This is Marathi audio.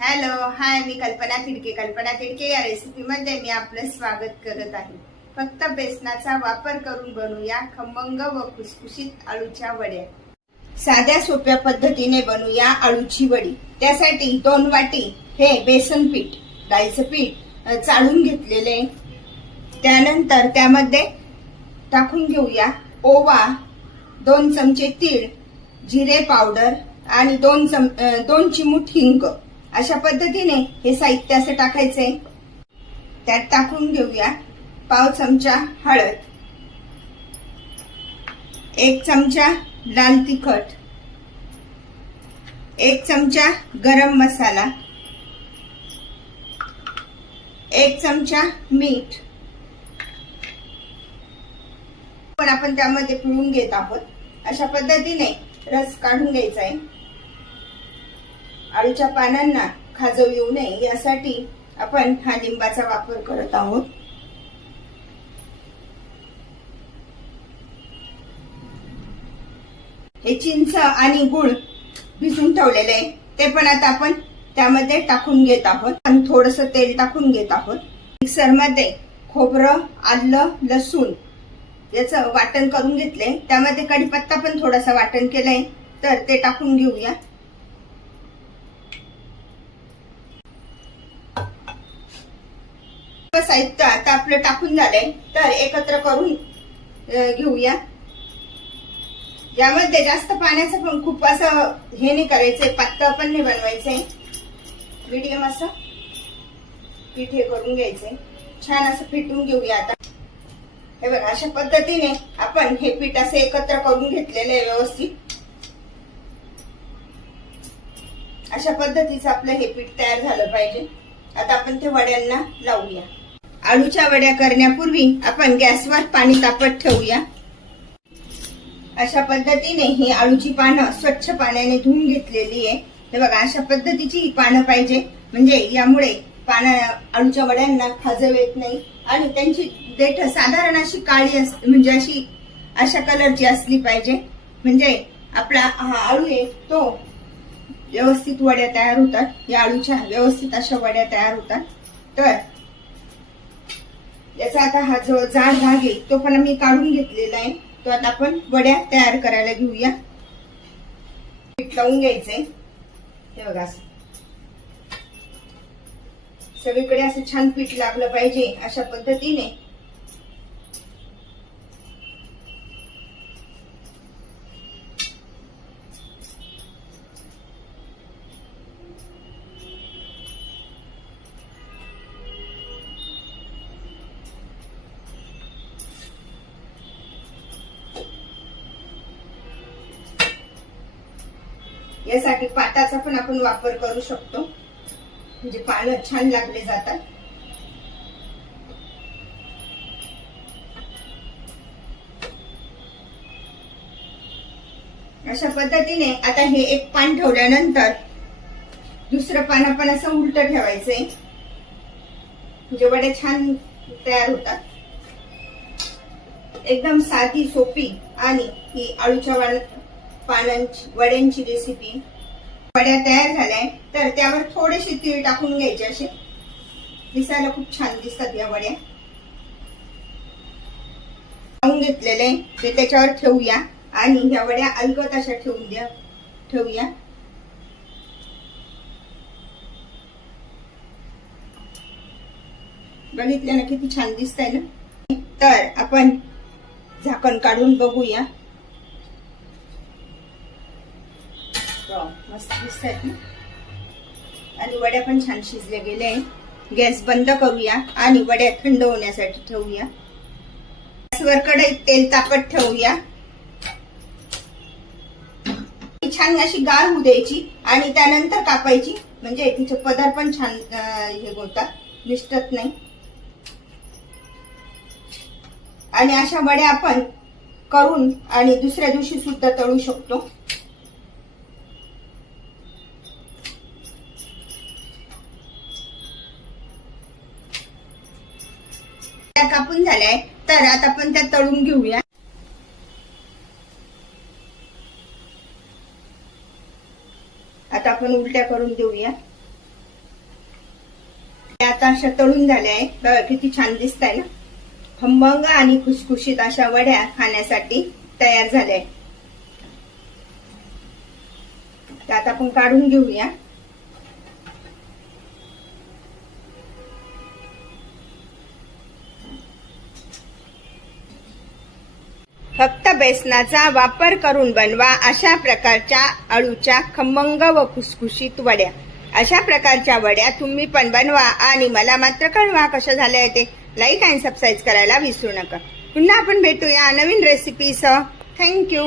हॅलो हाय मी कल्पना तिडके कल्पना तिडके या रेसिपी मध्ये मी आपलं स्वागत करत आहे. फक्त बेसनाचा वापर करून बनवूया खमंग व खुसखुशीत आळूच्या वड्या. साध्या सोप्या पद्धतीने बनवूया आळूची वडी. त्यासाठी दोन वाटी हे बेसन पीठ डाळीचं पीठ चाळून घेतलेले. त्यानंतर त्यामध्ये टाकून घेऊया ओवा दोन चमचे तीळ जिरे पावडर आणि दोन चम दोन चिमूट हिंग. अशा पद्धतीने हे साहित्य असं टाकायचंय त्यात टाकून घेऊया पाव चमचा हळद एक चमचा लाल तिखट एक चमचा गरम मसाला एक चमचा मीठ. पण आपण त्यामध्ये पिळून घेत आहोत. अशा पद्धतीने रस काढून घ्यायचा आहे. आळूच्या पानांना खाजव येऊ नये यासाठी आपण हा लिंबाचा वापर करत आहोत. हे चिंच आणि गुळ भिजून ठेवलेले आहे. ते पण आता आपण त्यामध्ये टाकून घेत आहोत आणि थोडस तेल टाकून घेत आहोत. मिक्सरमध्ये खोबरं आलं लसूण याचं वाटण करून घेतले त्यामध्ये कढीपत्ता पण थोडासा वाटण केलंय. तर ते टाकून घेऊया. इतकं साहित्य आता आपलं टाकून झालंय तर एकत्र करून घेऊया. यामध्ये जास्त पाण्याचं पण खूप असं हे नाही करायचंय पातळ पण नाही बनवायचंय. मीडियम असं पीठ हे करून घ्यायचंय. छान असं फिटून घेऊया आता. हे बघा अशा पद्धतीने आपण हे पीठ असं एकत्र करून घेतलेलं आहे व्यवस्थित. अशा पद्धतीचं आपलं हे पीठ तयार झालं पाहिजे. आता आपण ते वड्यांना लावूया. आळूच्या वड्या करण्यापूर्वी आपण गॅसवर पाणी तापत ठेवूया. अशा पद्धतीने ही आळूची पानं स्वच्छ पाण्याने धुवून घेतलेली आहे. हे बघा अशा पद्धतीची ही पानं पाहिजे. म्हणजे यामुळे पाना आळूच्या वड्यांना खाजव येत नाही आणि त्यांची देठ साधारण अशी काळी अस म्हणजे अशी अशा कलरची असली पाहिजे. म्हणजे आपला हा आळू आहे तो व्यवस्थित वड्या तयार होतात. या आळूच्या व्यवस्थित अशा वड्या तयार होतात. तर याचा आता हा जो जाड भाग आहे तो पण मी काढून घेतलेला आहे. तो आता आपण वड्या तयार करायला घेऊया. पीठ लावून घ्यायचंय. हे बघा असं. सगळीकडे असं छान पीठ लागलं पाहिजे अशा पद्धतीने. यासाठी पाटाचा पण आपण वापर करू शकतो. म्हणजे पानं छान लागले जातात. अशा पद्धतीने आता हे एक पान ठेवल्यानंतर दुसरं पान आपण असं उलट ठेवायचंय. म्हणजे वड्या छान तयार होतात. एकदम साधी सोपी आणि ही आळूच्या वड- पानांची वड्यांची रेसिपी वड्या तयार झाल्या तर त्यावर थोडेसे तीळ टाकून घ्यायचे असे. दिसायला खूप छान दिसतात या वड्या. लावून घेतलेले ते त्याच्यावर ठेवूया. आणि ह्या वड्या अलगत अशा ठेवून द्या ठेवूया. बघितल्या ना किती छान दिसतंय ना? तर आपण झाकण काढून बघूया. मस्त दिसत आहेत ना? आणि वड्या पण छान शिजल्या गेल्या गॅस बंद करूया आणि वड्या थंड होण्यासाठी ठेवूया. गॅसवर कढईत तेल तापत ठेवूया. छान अशी गाळ होऊ द्यायची आणि त्यानंतर कापायची. म्हणजे तिचे पदार्थ पण छान हे होतात. निष्ठत नाही. आणि अशा वड्या आपण करून आणि दुसऱ्या दिवशी सुद्धा तळू शकतो. त्या कापून झाल्याय तर आता आपण त्या तळून घेऊया. आता आपण उलट्या करून देऊया. आता अशा तळून झाल्या आहेत बघा किती छान दिसत आहे ना. खमंग आणि खुसखुशीत अशा वड्या खाण्यासाठी तयार झाल्या आहेत त्यात आपण काढून घेऊया. फक्त बेसनाचा वापर करून बनवा अशा प्रकारच्या अळूच्या खमंग व खुसखुशीत वड्या. अशा प्रकारच्या वड्या तुम्ही पण बनवा आणि मला मात्र कळवा कशा झाल्या ते. लाईक आणि सबस्क्राईब करायला विसरू नका. पुन्हा आपण भेटूया नवीन रेसिपीसह थँक्यू